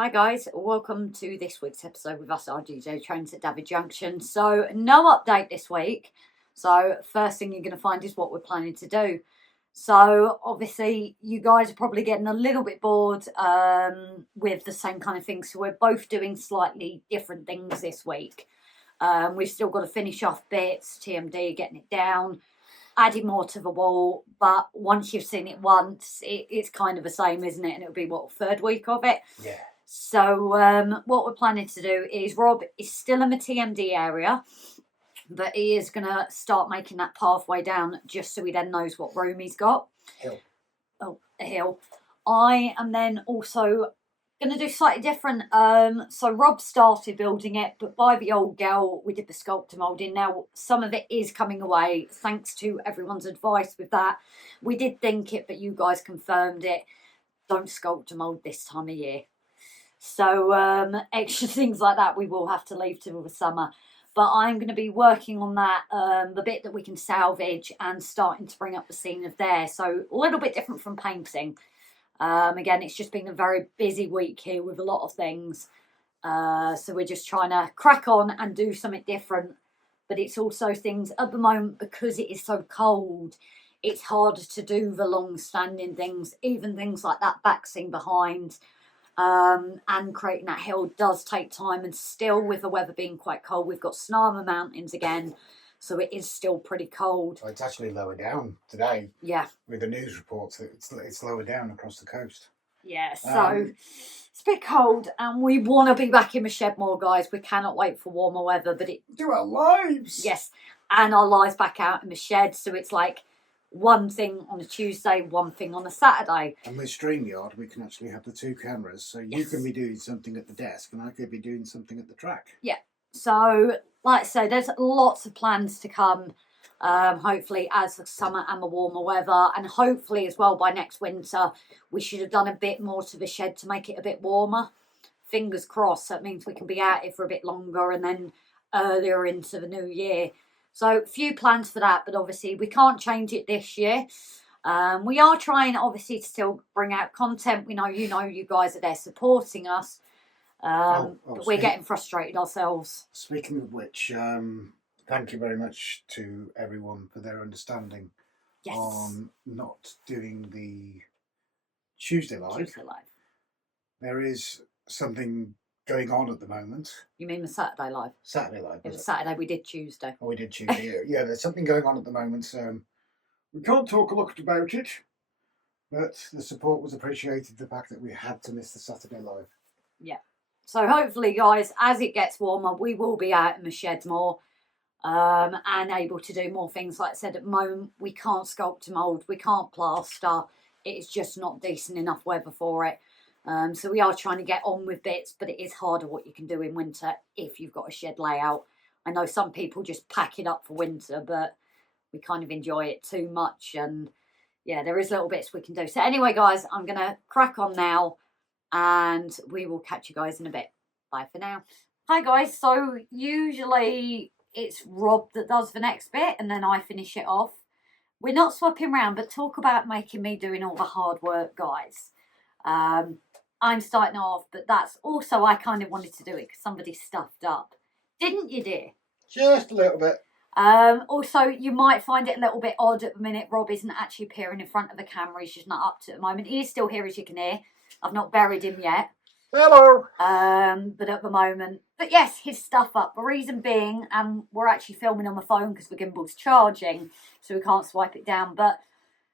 Hi guys, welcome to this week's episode with us RGJ trains at Durham Junction. So no update this week. So first thing you're going to find is what we're planning to do. So obviously you guys are probably getting a little bit bored with the same kind of thing. So we're both doing slightly different things this week. We've still got to finish off bits, TMD, getting it down, adding more to the wall. But once you've seen it once, it's kind of the same, isn't it? And it'll be, what, third week of it? Yeah. So what we're planning to do is Rob is still in the TMD area, but he is going to start making that pathway down just so he then knows what room he's got. Hill. Oh, a hill. I am then also going to do slightly different. So Rob started building it, but by the old girl, we did the sculptor moulding. Now, some of it is coming away, thanks to everyone's advice with that. We did think it, but you guys confirmed it. Don't sculptor mould this time of year. So extra things like that we will have to leave till the summer. But I'm going to be working on that, the bit that we can salvage and starting to bring up the scene of there. So a little bit different from painting. Again, it's just been a very busy week here with a lot of things. So we're just trying to crack on and do something different. But it's also things at the moment, because it is so cold, it's harder to do the long-standing things, even things like that back scene behind. And creating that hill does take time, and still with the weather being quite cold, we've got snow on the mountains again, so it is still pretty cold. Well, it's actually lower down today. Yeah. With the news reports, it's lower down across the coast. Yeah, so it's a bit cold, and we want to be back in the shed more, guys. We cannot wait for warmer weather, but it... Do our lives! Yes, and our lives back out in the shed, so it's like one thing on a Tuesday, one thing on a Saturday. And with StreamYard, we can actually have the two cameras, so you can be doing something at the desk and I could be doing something at the track. Yeah, so like I say, there's lots of plans to come, hopefully as the summer and the warmer weather, and hopefully as well by next winter we should have done a bit more to the shed to make it a bit warmer. Fingers crossed, that means we can be out here for a bit longer and then earlier into the new year. So few plans for that, but obviously we can't change it this year. We are trying, obviously, to still bring out content. We know you guys are there supporting us. But we're getting frustrated ourselves. Speaking of which, thank you very much to everyone for their understanding on not doing the Tuesday live. There is something going on at the moment. You mean the Saturday live? Saturday live. It was Saturday, we did Tuesday. Oh, we did Tuesday. Yeah, there's something going on at the moment. We can't talk a lot about it, but the support was appreciated, the fact that we had to miss the Saturday live. Yeah. So hopefully, guys, as it gets warmer, we will be out in the sheds more and able to do more things. Like I said, at the moment, we can't sculpt and mould, we can't plaster. It's just not decent enough weather for it. So we are trying to get on with bits, but it is harder what you can do in winter if you've got a shed layout. I know some people just pack it up for winter, but we kind of enjoy it too much. And yeah, there is little bits we can do. So anyway, guys, I'm going to crack on now and we will catch you guys in a bit. Bye for now. Hi, guys. So usually it's Rob that does the next bit and then I finish it off. We're not swapping around, but talk about making me doing all the hard work, guys. I'm starting off, but that's also, I kind of wanted to do it because somebody stuffed up. Didn't you, dear? Just a little bit. Also, you might find it a little bit odd at the minute. Rob isn't actually appearing in front of the camera. He's just not up to it at the moment. He is still here, as you can hear. I've not buried him yet. Hello. But at the moment, but yes, his stuff up. The reason being, we're actually filming on the phone because the gimbal's charging, so we can't swipe it down. But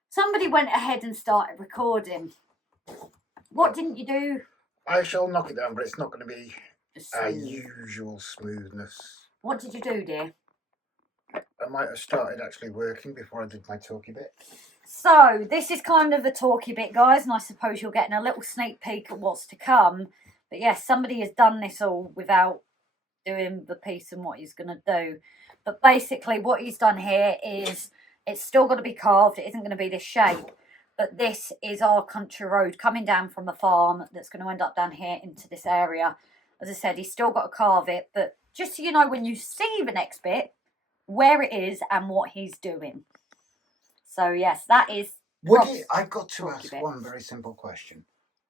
somebody went ahead and started recording. What didn't you do? I shall knock it down, but it's not going to be our usual smoothness. What did you do, dear? I might have started actually working before I did my talky bit. So, this is kind of the talky bit, guys, and I suppose you're getting a little sneak peek at what's to come. But yes, somebody has done this all without doing the piece and what he's going to do. But basically, what he's done here is, it's still got to be carved. It isn't going to be this shape. But this is our country road coming down from the farm that's going to end up down here into this area. As I said, he's still got to carve it. But just so you know, when you see the next bit, where it is and what he's doing. So, yes, that is... I've got to ask one very simple question.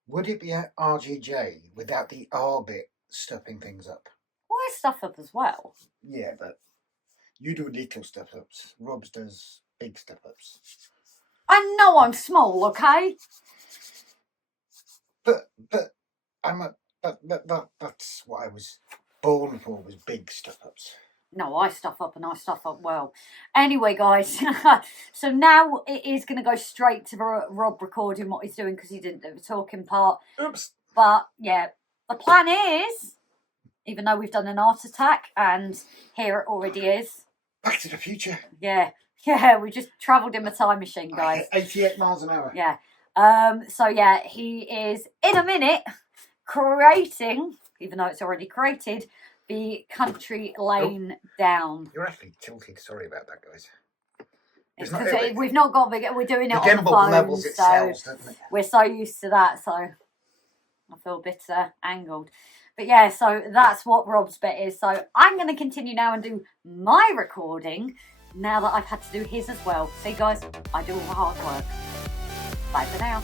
Would it be at RGJ without the R bit stuffing things up? Well, I stuff up as well. Yeah, but you do little stuff ups. Rob's does big stuff ups. I know I'm small, okay? But that's what I was born for, was big stuff ups. No, I stuff up and I stuff up well. Anyway, guys, so now it is going to go straight to Rob recording what he's doing because he didn't do the talking part. Oops. But, yeah, the plan is, even though we've done an art attack, and here it already is. Back to the Future. Yeah, we just travelled in a time machine, guys. 88 miles an hour. Yeah. So, yeah, he is, in a minute, creating, even though it's already created, the country lane down. You're actually tilted. Sorry about that, guys. We've not got big. We're doing it on the gimbal phone, levels it sells, doesn't it? We're so used to that. So I feel a bit angled. But yeah, so that's what Rob's bit is. So I'm going to continue now and do my recording now that I've had to do his as well. See, guys, I do all the hard work. Bye for now.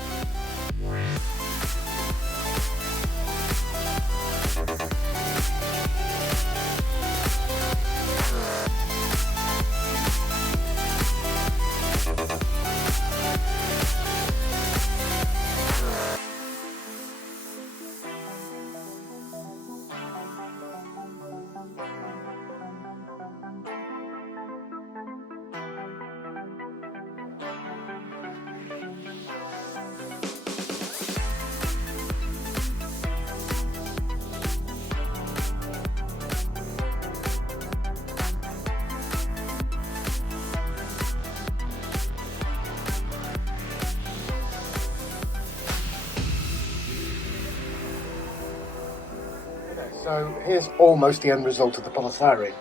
So here's almost the end result of the polystyrene.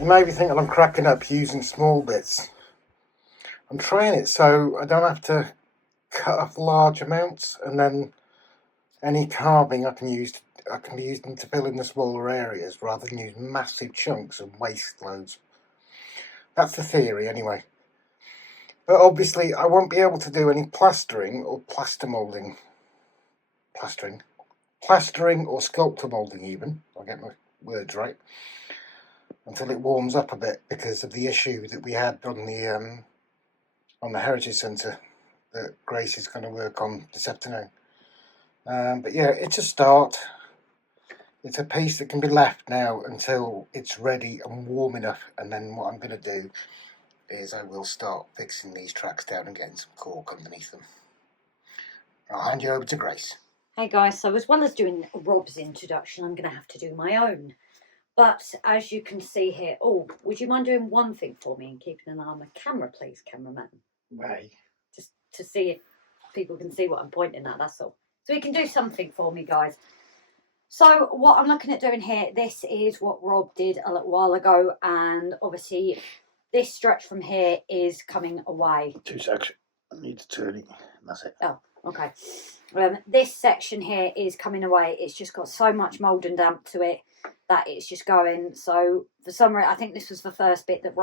You may be thinking I'm cracking up using small bits. I'm trying it so I don't have to cut off large amounts, and then any carving I can use them to fill in the smaller areas rather than use massive chunks and waste loads. That's the theory anyway. But obviously I won't be able to do any plastering or plaster moulding. Plastering or sculptor moulding even, I'll get my words right, until it warms up a bit because of the issue that we had on the Heritage Centre that Grace is going to work on this afternoon. But yeah, it's a start. It's a piece that can be left now until it's ready and warm enough, and then what I'm going to do is I will start fixing these tracks down and getting some cork underneath them. I'll hand you over to Grace. Hey guys, so as well as doing Rob's introduction, I'm going to have to do my own. But as you can see here, would you mind doing one thing for me and keeping an eye on the camera, please, cameraman? Right. Just to see if people can see what I'm pointing at, that's all. So you can do something for me, guys. So what I'm looking at doing here, this is what Rob did a little while ago, and obviously this stretch from here is coming away. 2 seconds. I need to turn it. That's it. Oh, okay. This section here is coming away. It's just got so much mould and damp to it that it's just going. So for some reason, I think this was the last bit that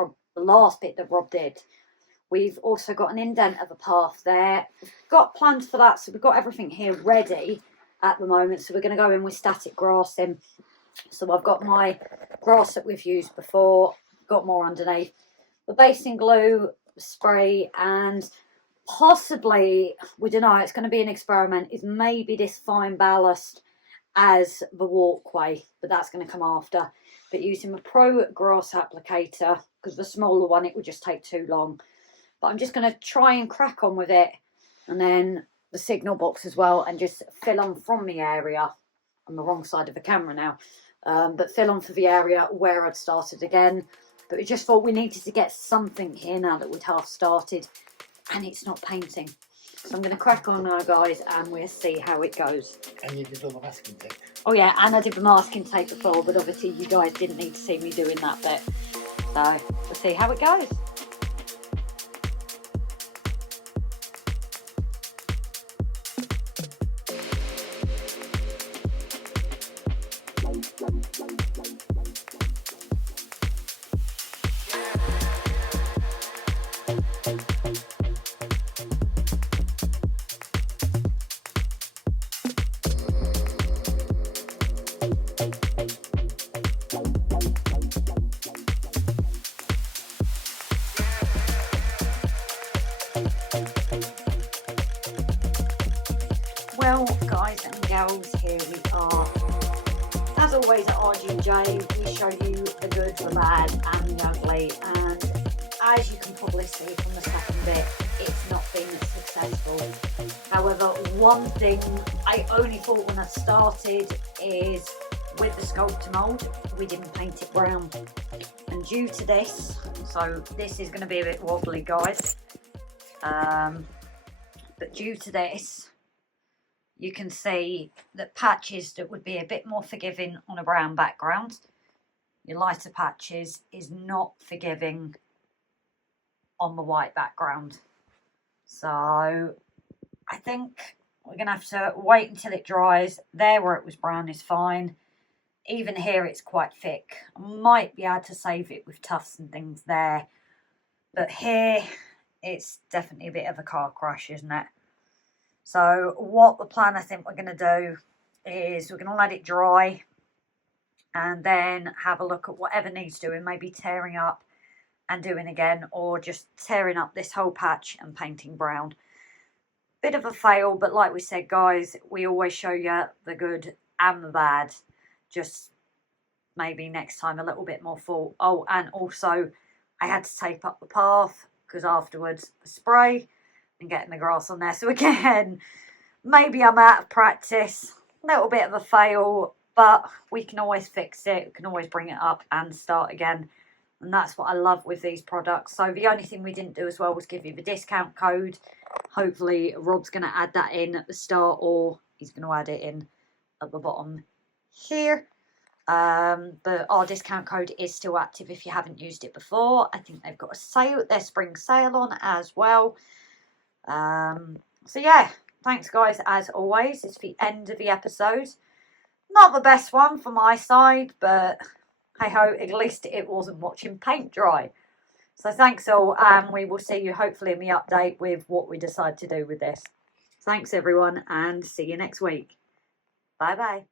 Rob did. We've also got an indent of a path there. We've got plans for that, so we've got everything here ready at the moment. So we're going to go in with static grassing. So I've got my grass that we've used before, got more underneath. The basing glue, spray, and possibly, we don't know, it's going to be an experiment, is maybe this fine ballast as the walkway, but that's going to come after. But using a Pro grass applicator, because the smaller one, it would just take too long. But I'm just going to try and crack on with it, and then the signal box as well, and just fill on from the area. I'm the wrong side of the camera now, but fill on for the area where I'd started again. But we just thought we needed to get something here now that we'd half started, and it's not painting. So I'm going to crack on now, guys, and we'll see how it goes. And you did all the masking tape? Oh yeah, and I did the masking tape before, but obviously you guys didn't need to see me doing that bit. So we'll see how it goes. gals, here we are. As always at RGJ, we show you the good, the bad and the ugly, and as you can probably see from the second bit, it's not been successful. However, one thing I only thought when I started is with the sculptor mould, we didn't paint it brown. And due to this, so this is going to be a bit wobbly, guys, but due to this, you can see that patches that would be a bit more forgiving on a brown background, your lighter patches is not forgiving on the white background. So I think we're going to have to wait until it dries. There where it was brown is fine. Even here it's quite thick. I might be able to save it with tufts and things there. But here it's definitely a bit of a car crash, isn't it? So what the plan I think we're going to do is we're going to let it dry and then have a look at whatever needs doing, maybe tearing up and doing again, or just tearing up this whole patch and painting brown. Bit of a fail, but like we said, guys, we always show you the good and the bad. Just maybe next time a little bit more full. Oh, and also I had to tape up the path because afterwards the spray and getting the grass on there. So again, maybe I'm out of practice. A little bit of a fail, but we can always fix it. We can always bring it up and start again. And that's what I love with these products. So the only thing we didn't do as well was give you the discount code. Hopefully Rob's going to add that in at the start, or he's going to add it in at the bottom here. But our discount code is still active if you haven't used it before. I think they've got a sale, their spring sale on as well. So yeah, thanks guys as always. It's the end of the episode. Not the best one from my side, but hey ho, at least it wasn't watching paint dry. So thanks all, and we will see you hopefully in the update with what we decide to do with this. Thanks everyone, and see you next week. Bye bye.